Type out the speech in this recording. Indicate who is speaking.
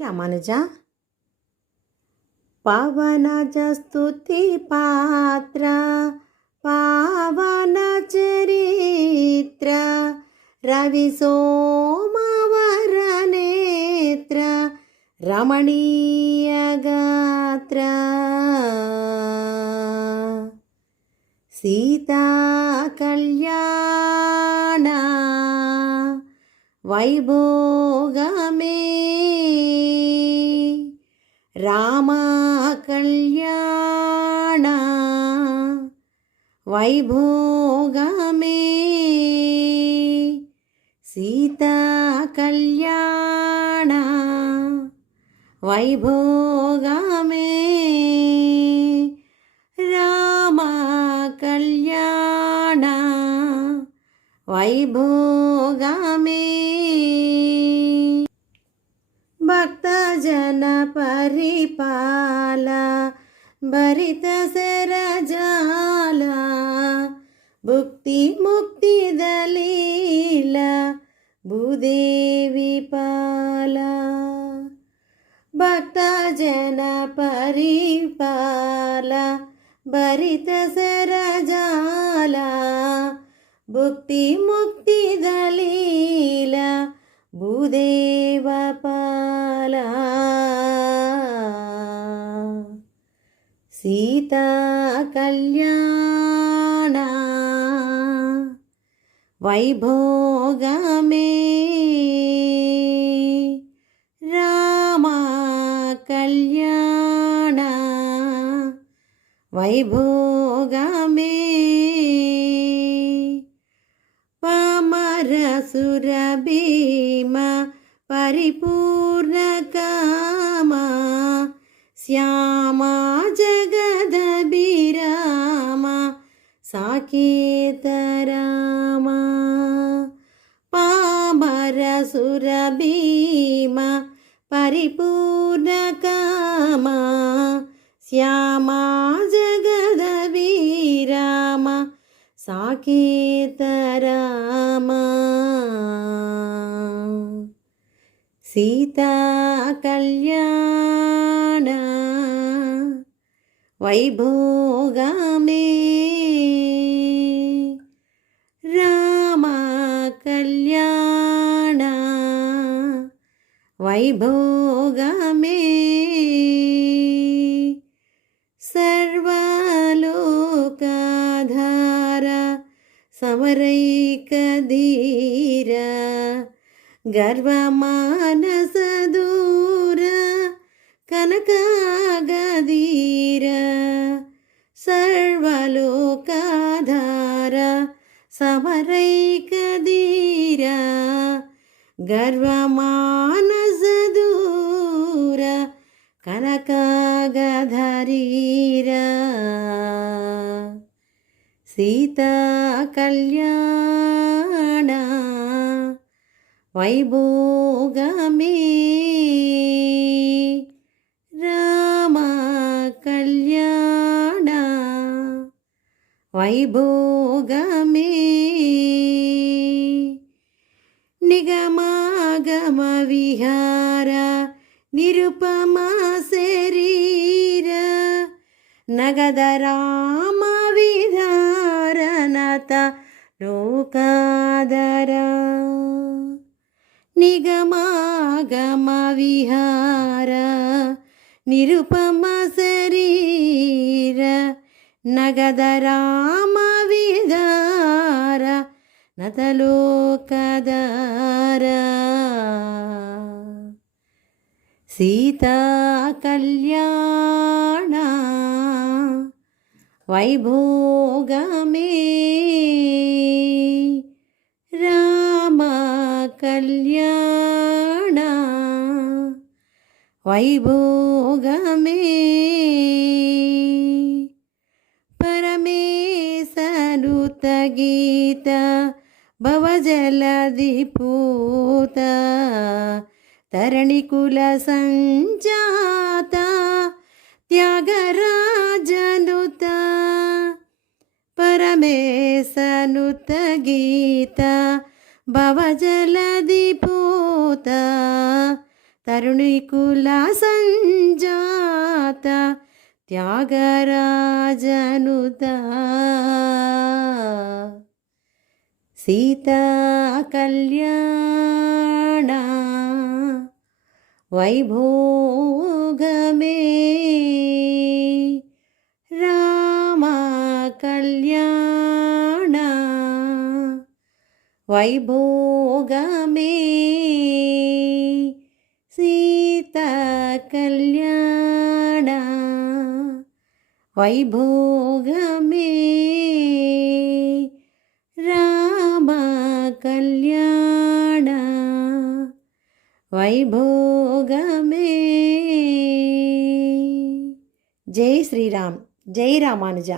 Speaker 1: రామానుజ. పవనజ స్తుతి పాత్ర పవన చరిత్ర రవి సోమవర నేత్ర రమణీయ గాత్ర. సీతా కళ్యాణ వైభోగమే రామా కళ్యాణ వైభోగమే. సీతా కళ్యాణ వైభోగమే. రామ కళ్యాణ వైభోగమే. భక్తజన పరిపాల భరిత శరజాల భుక్తి ముక్తి దళీల భూదేవి పాల. భక్తజన పరిపాల భరిత శరజాల భుక్తి ముక్తి దళీల భూదేవ సీతా కళ్యాణ వైభోగమే. రామ కళ్యాణ వైభోగమే. పామరసుర పరిపూర్ణకామ శ్యామా ராம சாகேத ராம பாமர சுரபீம பரிபூர்ண காம श्यामा जगदवीराम साकेतराम सीता कल्याण वैभो కళ్యాణ రామ కళ్యాణ వైభోగమే. సర్వలోకాధార సమరైకధీర గర్వమానస దూర కనకాగధీర సర్వలోకాధార సమరైకధీర గర్వమానస దూర కనకాగధరీర. సీతా కళ్యాణ వైభోగమే. నిగమాగమ విహార నిరుపమా శరీర నగద రామ విధారణత లోకాదర. నిగమాగమ విహార నిరుపమ శరీర నగద రామ విధార నతలోకదార. సీతా కళ్యాణ వైభోగమే. రామ కళ్యాణ వైభోగమే పరమేశనుత గీత భవజలది పూత తరణికుల సంజాత త్యాగరాజనుత. పరమేశనుత సీతా కళ్యాణ వైభోగమే. రామ కళ్యాణ వైభోగమే. సీత కళ్యాణ వైభోగమే. వైభోగమే. జై శ్రీరామ్. జై రామానుజ.